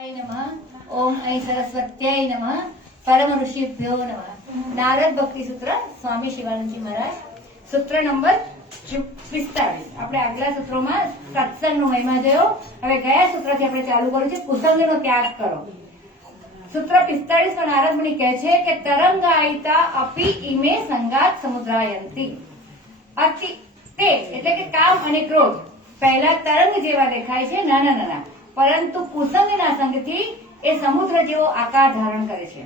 नमः। ओम ऐ सरस्वत्यै नमः। परम ऋषिभ्यो नमः। नारद भक्ति सूत्र स्वामी शिवानंदजी महाराज सूत्र नंबर 45। આપણે આગલા સૂત્રોમાં સત્સંગનો મહિમા જોયો। હવે કયા સૂત્રથી આપણે ચાલુ કર્યું છે? કુસંગનો ત્યાગ કરો। સૂત્ર 45 માં નારદ મુનિ કહે છે કે તરંગાયિતા અપી ઇમે સંગાત સમુદ્રાયંતી। અતિ તે એટલે કે કામ અને ક્રોધ પહેલા તરંગ જેવા દેખાય છે, નાના નાના, પરંતુ કુસંગના સંગથી એ સમુદ્ર જેવો આકાર ધારણ કરે છે।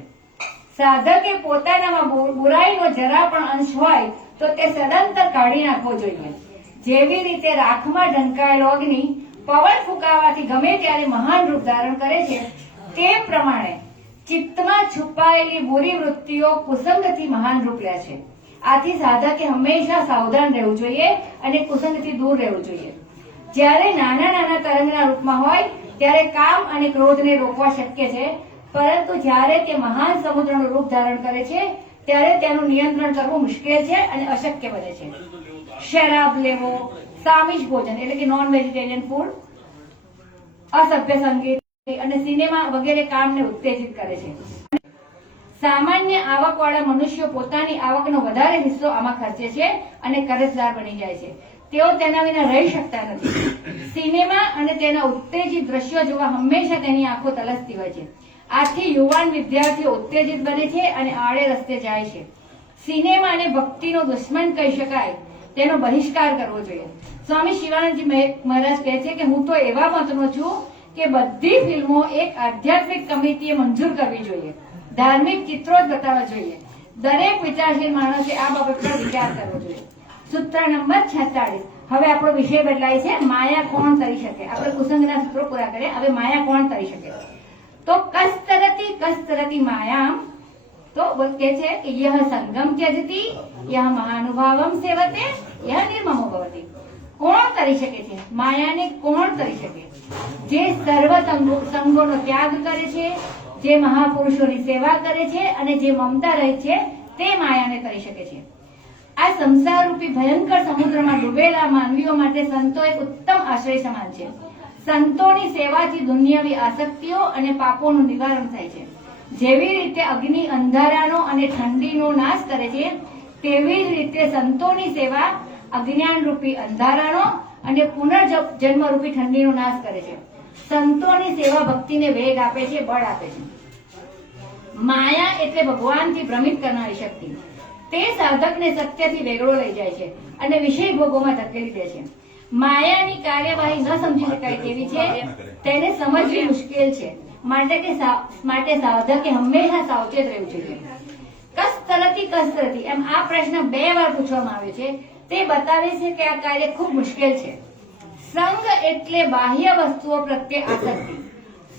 સાધકે પોતાનામાં બુરાઈનો જરા પણ અંશ હોય તો તે સદંતર કાઢી નાખવો જોઈએ। જેવી રીતે રાખમાં ઢંકાયેલો અગ્નિ પવન ફૂંકાવાથી ગમે ત્યારે મહાન રૂપ ધારણ કરે છે, તે પ્રમાણે ચિત્તમાં છુપાયેલી બુરી વૃત્તિઓ કુસંગથી મહાન રૂપ લે છે। આથી સાધકે હંમેશા સાવધાન રહેવું જોઈએ અને કુસંગથી દૂર રહેવું જોઈએ। જ્યારે નાના નાના તરંગના રૂપમાં હોય ત્યારે કામ અને ક્રોધને રોકવા શક્ય છે, પરંતુ જ્યારે તે મહાન સમુદ્રનું રૂપ ધારણ કરે છે ત્યારે તેનું નિયંત્રણ કરવું મુશ્કેલ છે અને અશક્ય બને છે। શરાબ લેવો, સામિષ ભોજન એટલે કે નોન વેજીટેરિયન ફૂડ, અસભ્ય સંગીત અને સિનેમા વગેરે કામને ઉત્તેજિત કરે છે। સામાન્ય આવકવાળા મનુષ્યો પોતાની આવકનો વધારે હિસ્સો આમાં ખર્ચે છે અને કરજદાર બની જાય છે। તેઓ તેના વિના રહી શકતા નથી। સિનેમા અને તેના ઉત્તેજિત દ્રશ્યો જોવા હંમેશા તેની આંખો તલસતી હોય છે। આથી યુવાન વિદ્યાર્થીઓ ઉત્તેજિત બને છે અને આડે રસ્તે જાય છે। સિનેમાને ભક્તિનો દુશ્મન કહી શકાય, તેનો બહિષ્કાર કરવો જોઈએ। સ્વામી શિવાનંદજી મહારાજ કહે છે કે હું તો એવા મતનો છું કે બધી ફિલ્મો એક આધ્યાત્મિક કમિટીએ મંજૂર કરવી જોઈએ, ધાર્મિક ચિત્રો જ બતાવવા જોઈએ। દરેક વિચારશીલ માણસે આ બાબત પર વિચાર કરવો જોઈએ। સૂત્ર નંબર 46। હવે આપણો વિષય બદલાય છે, માયા કોણ કરી શકે। આપણે કુસંગના સૂત્રો પૂરા કર્યા, હવે માયા કોણ કરી શકે? તો કસ્તરતી માયામ, તો કહે છે કે યહ સંગમ ત્યજતી, યહ મહાનુભાવમ સેવતે, યહ નિર્મમો ભવતિ। કોણ કરી શકે છે માયાને? કોણ કરી શકે? જે સર્વ સંગોનો ત્યાગ કરે છે, જે મહાપુરુષોની સેવા કરે છે અને જે મમતા રહે છે, તે માયાને કરી શકે છે। આ સંસાર રૂપી ભયંકર સમુદ્રમાં ડૂબેલા માનવીઓ માટે સંતો એક ઉત્તમ આશ્રય સમાન છે। સંતોની સેવાથી દુનિયાવી આસક્તિઓ અને પાપોનું નિવારણ થાય છે। જેવી રીતે અગ્નિ અંધારાનો અને ઠંડીનો નાશ કરે છે, તેવી જ રીતે સંતોની સેવા અજ્ઞાન રૂપી અંધારાનો અને પુનર્જન્મ રૂપી ઠંડીનો નાશ કરે છે। સંતોની સેવા ભક્તિને વેગ આપે છે, બળ આપે છે। માયા એટલે ભગવાનથી ભ્રમિત કરનારી શક્તિ। તે સાધકને સત્યથી વેગળો લઈ જાય છે અને વિષય ભોગોમાં ધકેલી દે છે। માયાની કાર્યવાહી ન સમજી શકાય તેવી છે, તેને સમજવી મુશ્કેલ છે, માટે સાધકે હંમેશા સાવચેત રહેવું જોઈએ। કસ્તરતી એમ આ પ્રશ્ન 2 વાર પૂછવામાં આવ્યો છે, તે બતાવે છે કે આ કાર્ય ખૂબ મુશ્કેલ છે। સંગ એટલે બાહ્ય વસ્તુઓ પ્રત્યે આસક્તિ।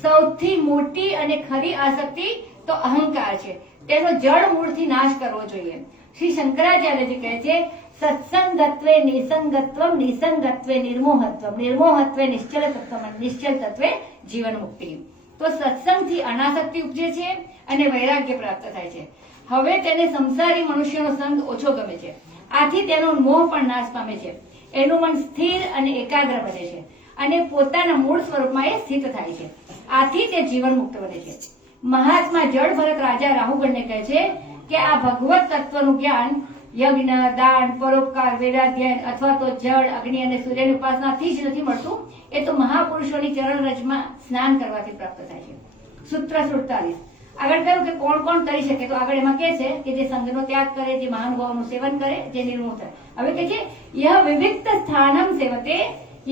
સૌથી મોટી અને ખરી આસક્તિ તો અહંકાર છે, તેનો જડ મૂળથી નાશ કરવો જોઈએ। શ્રી શંકરાચાર્યજી કહે છે સત્સંગત્વે નિસંગત્વમ, નિસંગત્વે નિર્મોહત્વમ, નિર્મોહત્વે નિશ્ચલ તત્વમ, નિશ્ચલ તત્વે જીવન મુક્તિ। તો સત્સંગથી અનાસક્તિ ઉપજે છે અને વૈરાગ્ય પ્રાપ્ત થાય છે। હવે તેને સંસારી મનુષ્યનો સંગ ઓછો ગમે છે, આથી તેનો મોહ પણ નાશ પામે છે। એનું મન સ્થિર અને એકાગ્ર બને છે અને પોતાના મૂળ સ્વરૂપમાં એ સ્થિત થાય છે, આથી તે જીવન મુક્ત બને છે। મહાત્મા જળ ભરત રાજા રાહુગણને કહે છે કે આ ભગવત તત્વનું જ્ઞાન યજ્ઞ, દાન, પરોપકાર, વેદાધ્યયન અથવા તો જળ, અગ્નિ અને સૂર્યની ઉપાસનાથી જ નથી મળતું, એ તો મહાપુરુષોની ચરણ રજમાં સ્નાન કરવાથી પ્રાપ્ત થાય છે। સૂત્ર 47। આગળ કહ્યું કે કોણ કોણ કરી શકે, તો આગળ એમાં કહે છે કે જે સંઘનો ત્યાગ કરે, જે મહાનુભાવોનું સેવન કરે, જે નિર્મોહ થાય। હવે કહે છે યહ વિવિક્ત સ્થાનમ સેવતે,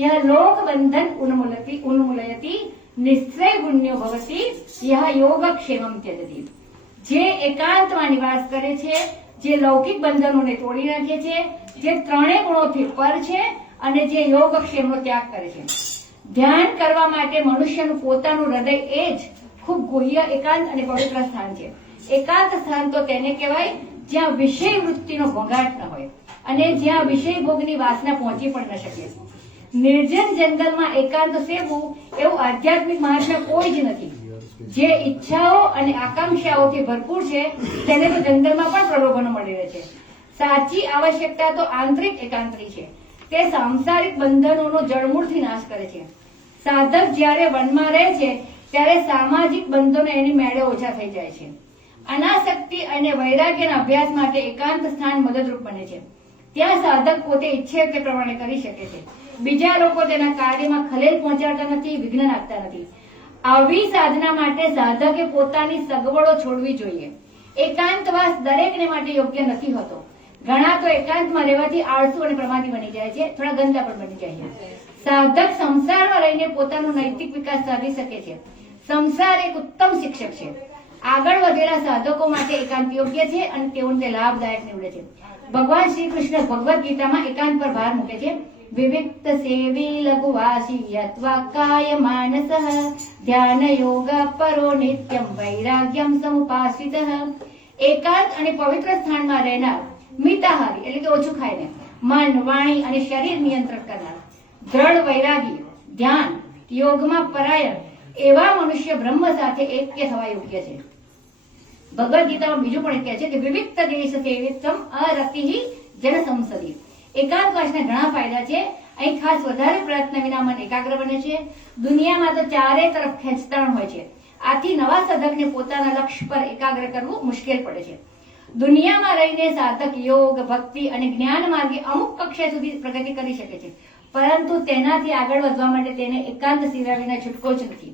યહ લોક બંધન ઉન્મૂલયતિ, નિશ્ચય ગુણ્યો ભવતી, યહ યોગક્ષેમમ ત્યજતી। જે એકાંતમાં નિવાસ કરે છે, જે લૌકિક બંધનોને તોડી નાખે છે, જે ત્રણેય ગુણોથી પર છે અને જે યોગક્ષેમનો ત્યાગ કરે છે। ધ્યાન કરવા માટે મનુષ્યનું પોતાનું હૃદય એ જ ખૂબ ગુહ્ય, એકાંત અને પવિત્ર સ્થાન છે। એકાંત સ્થાન તો તેને કહેવાય જ્યાં વિષય વૃત્તિનો ઘોંઘાટ ન હોય અને જ્યાં વિષય ભોગની વાસના પહોંચી પણ ન શકે। નિર્જન જંગલમાં એકાંત સેવવું એવું આધ્યાત્મિક મહાત્મ્ય કોઈ જ નથી। જે ઈચ્છાઓ અને આકાંક્ષાઓથી ભરપૂર છે તેને તો જંગલમાં પણ પ્રલોભનો મળી રહે છે। સાચી આવશ્યકતા તો આંતરિક એકાંતની છે, તે સાંસારિક બંધનોનો જડમૂળથી નાશ કરે છે। સાધક જ્યારે વનમાં રહે છે ત્યારે સામાજિક બંધનો એની મેળે ઓછા થઈ જાય છે. અનાસક્તિ અને વૈરાગ્યના અભ્યાસ માટે એકાંત સ્થાન મદદરૂપ બને છે. ત્યાં સાધક પોતે ઈચ્છે તે પ્રમાણે કરી શકે છે. બીજા લોકો તેના કાર્યમાં ખલેલ પહોંચાડતા નથી, વિઘ્ન નાખતા નથી. આવી સાધના માટે સાધકે પોતાની સગવડો છોડવી જોઈએ. એકાંતવાસ દરેકને માટે યોગ્ય નથી હોતો. ઘણા તો એકાંતમાં રહેવાથી આળસુ અને પ્રમાદી બની જાય છે, થોડા ગંદા પણ બની જાય છે. સાધક સંસારમાં રહીને પોતાનો નૈતિક વિકાસ સાધી શકે છે. સંસાર એક ઉત્તમ શિક્ષક છે. આગળ વધેલા સાધકો માટે એકાંત યોગ્ય છે અને તેઓને લાભદાયક નીવડે છે. ભગવાન શ્રી કૃષ્ણ ભગવદ્ ગીતામાં એકાંત પર ભાર મૂકે છે. વિવિક્ત સેવી લઘુવાસી યત્વા કાય માનસઃ ધ્યાન યોગ પરો નિત્યમ વૈરાગ્યમ સમુપાસિતઃ. એકાંત અને પવિત્ર સ્થાનમાં રહેનાર, મિતાહારી એટલે કે ઓછું ખાઈને, મન, વાણી અને શરીર નિયંત્રણ કરનાર, દ્રઢ વૈરાગી, ધ્યાન યોગમાં પરાયણ એવા મનુષ્ય બ્રહ્મ સાથે એક્ય થવા યોગ્ય છે. ભગવદ ગીતામાં બીજું પણ કહે છે કે વિવિક્ત દેશ સેવિતમ અરતિઃ જન સંસદી. એકાંતવાસના ઘણા ફાયદા છે. અહીં ખાસ વધારે પ્રયત્ન વિના મન એકાગ્ર બને છે. દુનિયામાં તો ચારે તરફ ખેંચતાણ હોય છે. આથી નવા સાધકને પોતાના લક્ષ્ય પર એકાગ્ર કરવું મુશ્કેલ પડે છે. દુનિયામાં રહીને સાધક યોગ, ભક્તિ અને જ્ઞાન માર્ગે અમુક કક્ષા સુધી પ્રગતિ કરી શકે છે, પરંતુ તેનાથી આગળ વધવા માટે તેને એકાંત સિવાય વિના છૂટકો જ નથી.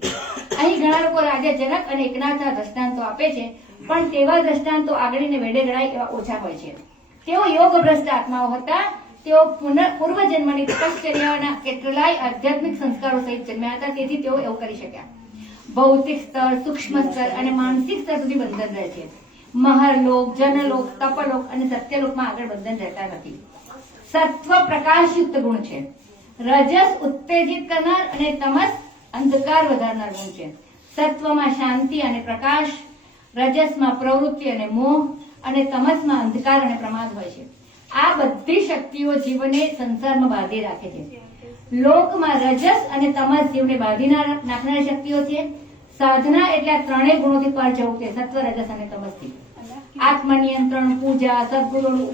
અહીં ઘણા લોકો રાજા જનક અને એકનાથના દ્રષ્ટાંતો આપે છે, પણ તેવા દ્રષ્ટાંતો આગળને વેડે ગણાય એવા ઓછા હોય છે. તેઓ યોગભ્રષ્ટ આત્માઓ હતા. તેઓ પૂર્વજન્મની તપશ્ચર્યાના કેટલાય આધ્યાત્મિક સંસ્કારો સહિત જન્મ્યા હતા, તેથી તેઓ એવું કરી શક્યા. ભૌતિક સ્તર, સૂક્ષ્મ સ્તર અને માનસિક સ્તર સુધી બંધન રહે છે. મહરલોક, જનલોક, તપલોક અને સત્યલોકમાં આગળ બંધન રહેતા નથી. સત્વ પ્રકાશયુક્ત ગુણ છે. રજસ ઉત્તેજિત કરનાર અને તમસ અંધકાર વધારનાર ગુણ છે. સત્વમાં શાંતિ અને પ્રકાશ, રજસમાં પ્રવૃત્તિ અને મોહ અને તમસમાં અંધકાર અને પ્રમાદ હોય છે. આ બધી શક્તિઓ જીવને સંસારમાં બાંધી રાખે છે. લોકમાં રજસ અને તમસ જીવને બાંધી નાખનારી શક્તિઓ છે. સાધના એટલે આ ત્રણેય ગુણોથી પર જવું છે, સત્વ, રજસ અને તમસથી. આત્મનિયંત્રણ, પૂજા, સદગુણોનું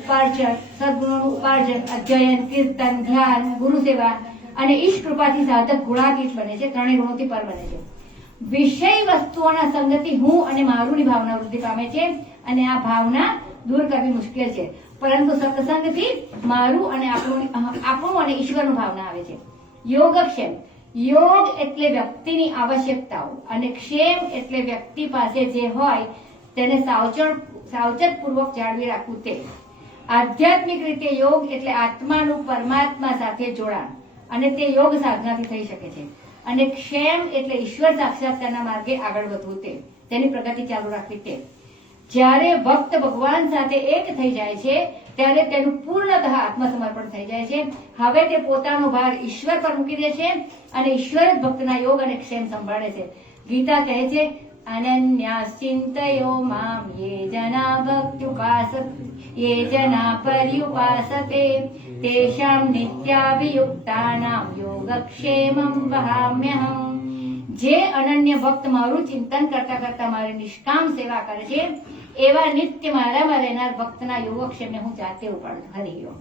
ઉપાર્જન, અધ્યયન, કીર્તન, ધ્યાન, ગુરુ સેવા અને ઈશ કૃપાથી સાધક ગુણાતીત બને છે, ત્રણેય ગુણોથી પર બને છે. વિષય વસ્તુઓના સંગતિ હું અને મારુંની ભાવના વૃદ્ધિ પામે છે અને આ ભાવના દૂર કરવી મુશ્કેલ છે, પરંતુ સત્સંગથી મારું અને આપણું અને ઈશ્વરનું ભાવના આવે છે. યોગક્ષેમ. યોગ એટલે વ્યક્તિની આવશ્યકતાઓ અને ક્ષેમ એટલે વ્યક્તિ પાસે જે હોય તેને સાવચેતપૂર્વક જાળવી રાખવું તે. આધ્યાત્મિક રીતે યોગ એટલે આત્માનું પરમાત્મા સાથે જોડાણ, અને તે યોગ સાધનાથી થઈ શકે છે. અને ક્ષેમ એટલે ઈશ્વર સાક્ષાત્કારના માર્ગે આગળ વધવું તે, તેની પ્રગતિ ચાલુ રાખવી તે. જ્યારે ભક્ત ભગવાન સાથે એક થઈ જાય છે ત્યારે તેનું પૂર્ણતઃ આત્મસમર્પણ થઈ જાય છે. હવે તે પોતાનો ભાર ઈશ્વર પર મૂકી દે છે અને ઈશ્વર જ ભક્તના યોગ અને ક્ષેમ સંભાળે છે. ગીતા કહે છે, અનન્યાશ્ચિંતયો મામ યે જના પર્યુપાસતે તેષાં નિત્યાભિયુક્તાનાં યોગક્ષેમં વહામ્યહમ. જે અનન્ય ભક્ત મારું ચિંતન કરતા કરતા મારી નિષ્કામ સેવા કરે છે, એવા નિત્ય મારામાં રહેનાર ભક્તના યોગક્ષેમને હું જાતે ઉપાડું. હરિ ઓમ.